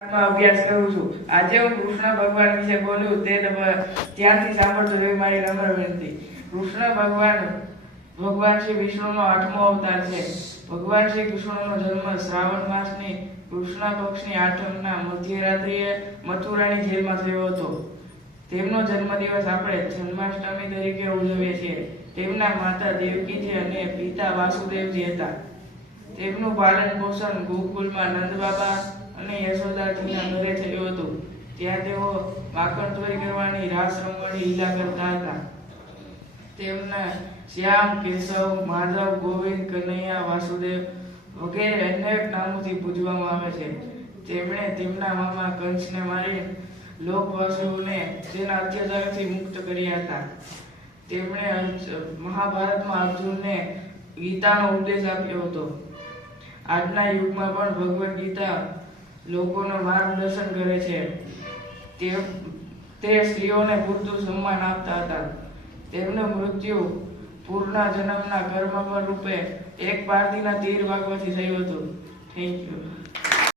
અભ્યાસ કરું છું. આજે હું કૃષ્ણ ભગવાન વિશે બોલ્યું તે ત્યાંથી સાંભળજો એવી મારી નમ્ર વિનંતી. કૃષ્ણ ભગવાન શ્રી વિષ્ણુનો 8મો અવતાર છે. ભગવાન શ્રી કૃષ્ણનો જન્મ શ્રાવણ માસની કૃષ્ણ પક્ષની 8મના મધ્યરાત્રિએ મથુરાની જેલમાં થયો હતો. તેમનો જન્મદિવસ આપણે જન્માષ્ટમી તરીકે ઉજવીએ છીએ. તેમના માતા દેવકીજી અને પિતા વાસુદેવજી હતા. તેમનું પાલન પોષણ ગોકુલમાં નંદબાબા અને યશોદાજીના ઘરે થયું હતું. ત્યાં તેઓ માખણ ચોરી કરવાની, રાસ રમવાની લીલા કરતા હતા. તેમના શ્યામ, કેશવ, માધવ, ગોવિંદ, કનૈયા, વાસુદેવ વગેરે અનેક નામોથી પૂજવામાં આવે છે. તેમણે તેમના મામા કંસને મારી લોકવાસીઓને તેના અત્યાચારથી મુક્ત કર્યા હતા. તેમણે મહાભારતમાં અર્જુનને ગીતાનો ઉપદેશ આપ્યો હતો. આજના યુગમાં પણ ભગવદ્ ગીતા લોકોનું માર્ગદર્શન કરે છે. તે સ્ત્રીઓને પૂરતું સન્માન આપતા હતા. તેમનું મૃત્યુ પૂર્ણ જન્મના કર્મ રૂપે એક પારધીના તીર વાગવાથી થયું હતું. Thank you.